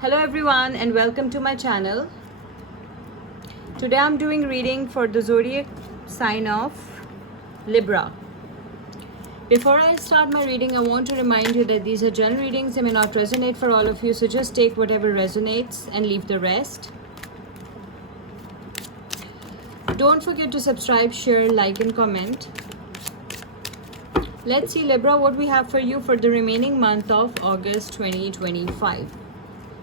Hello everyone and welcome to my channel. Today I'm doing reading for the zodiac sign of Libra. Before I start my reading, I want to remind you that these are general readings. They may not resonate for all of you, so just take whatever resonates and leave the rest. Don't forget to subscribe, share, like and comment. Let's see, Libra, what we have for you for the remaining month of August 2025.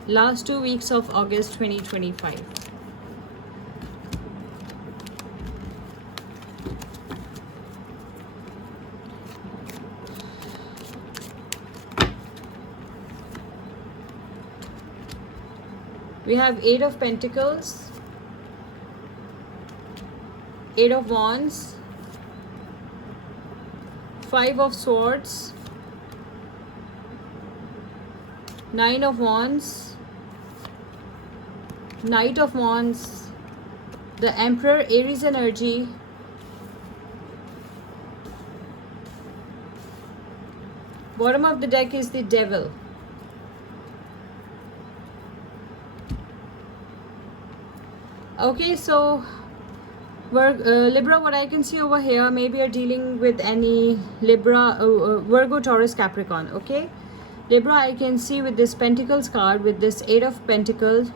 Last 2 weeks of August 2025. We have 8 of Pentacles, 8 of Wands, 5 of Swords, 9 of Wands, Knight of Wands, the Emperor, Aries energy, bottom of the deck is the Devil. Okay, so Libra, what I can see over here, maybe you're dealing with any Libra, Virgo, Taurus, Capricorn. Okay, Libra, I can see with this Pentacles card, with this 8 of Pentacles,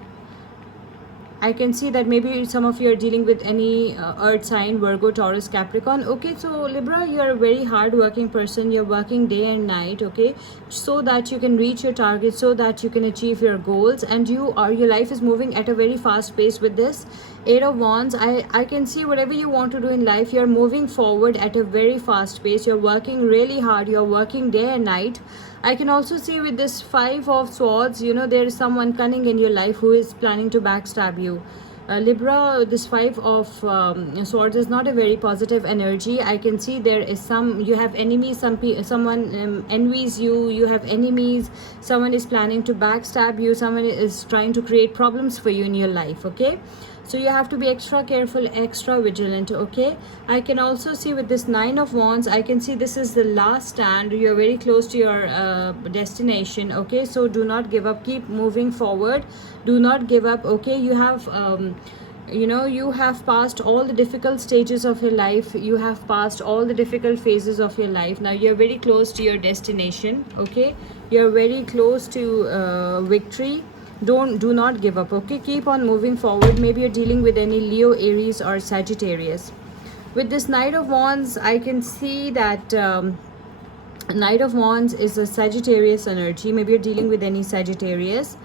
I can see that maybe some of you are dealing with any earth sign, Virgo, Taurus, Capricorn. Okay, so Libra, you're a very hard-working person. You're working day and night, okay, so that you can reach your target, so that you can achieve your goals, and your life is moving at a very fast pace with this 8 of Wands. I can see whatever you want to do in life, you're moving forward at a very fast pace. You're working really hard. You're working day and night. I can also see with this 5 of Swords, you know, there is someone cunning in your life who is planning to backstab you. Libra, this 5 of Swords is not a very positive energy. I can see there is you have enemies, someone envies you, you have enemies, someone is planning to backstab you, someone is trying to create problems for you in your life, okay? So you have to be extra careful, extra vigilant, okay? I can also see with this 9 of Wands, I can see this is the last stand. You're very close to your destination, okay? So do not give up. Keep moving forward. Do not give up, okay? You have... you have passed all the difficult stages of your life. You have passed all the difficult phases of your life. Now you're very close to your destination, okay? You're very close to victory. Do not give up, okay? Keep on moving forward. Maybe you're dealing with any Leo, Aries or Sagittarius. With this Knight of Wands, I can see that Knight of Wands is a Sagittarius energy. Maybe you're dealing with any Sagittarius.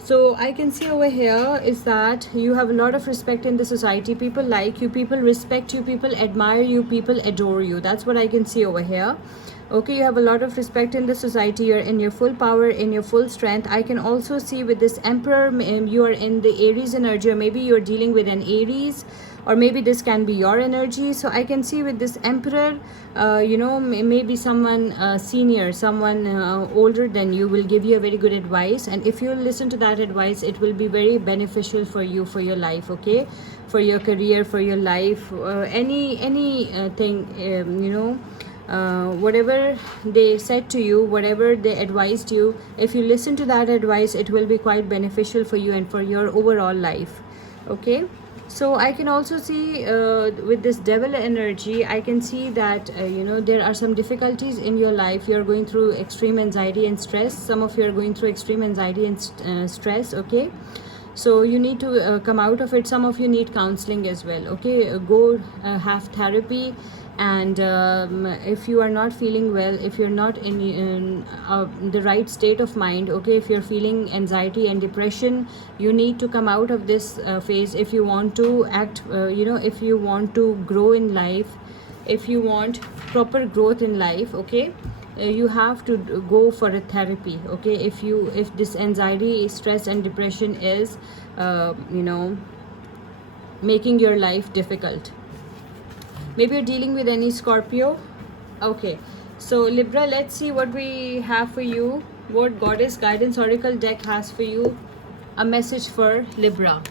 So I can see over here is that you have a lot of respect in the society. People like you, people respect you, people admire you, people adore you. That's what I can see over here. Okay, you have a lot of respect in the society. You're in your full power, in your full strength. I can also see with this Emperor, you are in the Aries energy, or maybe you're dealing with an Aries, or maybe this can be your energy. So I can see with this Emperor, maybe someone senior, someone older than you will give you a very good advice, and if you listen to that advice, it will be very beneficial for you, for your life, okay, for your career, for your life, anything, whatever they said to you, whatever they advised you, if you listen to that advice, it will be quite beneficial for you and for your overall life, okay? So I can also see with this Devil energy, I can see that there are some difficulties in your life. You're going through extreme anxiety and stress. Some of you are going through extreme anxiety and stress, okay? So you need to come out of it. Some of you need counseling as well, okay? Go have therapy. And if you are not feeling well, if you're not in the right state of mind, okay, if you're feeling anxiety and depression, you need to come out of this phase if you want to act, if you want to grow in life, if you want proper growth in life, okay? You have to go for a therapy, okay? If this anxiety, stress and depression is making your life difficult. Maybe you're dealing with any Scorpio. Okay, so Libra, let's see what we have for you, what Goddess Guidance Oracle deck has for you. A message for Libra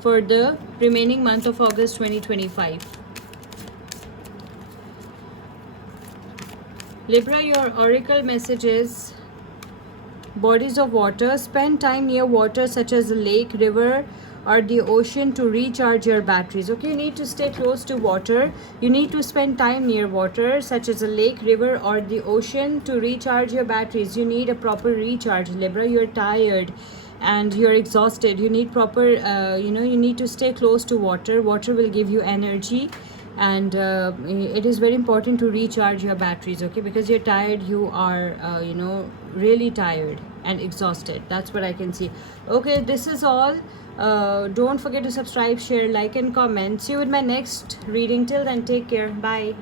for the remaining month of August 2025. Libra, your oracle message is bodies of water. Spend time near water such as a lake, river, or the ocean to recharge your batteries. Okay, you need to stay close to water. You need to spend time near water such as a lake, river, or the ocean to recharge your batteries. You need a proper recharge, Libra. You're tired and you're exhausted. You need proper you need to stay close to water. Water will give you energy, and it is very important to recharge your batteries, okay, because you're tired. You are really tired and exhausted. That's what I can see. Okay, this is all. Don't forget to subscribe, share, like, and comment. See you with my next reading. Till then, take care. Bye.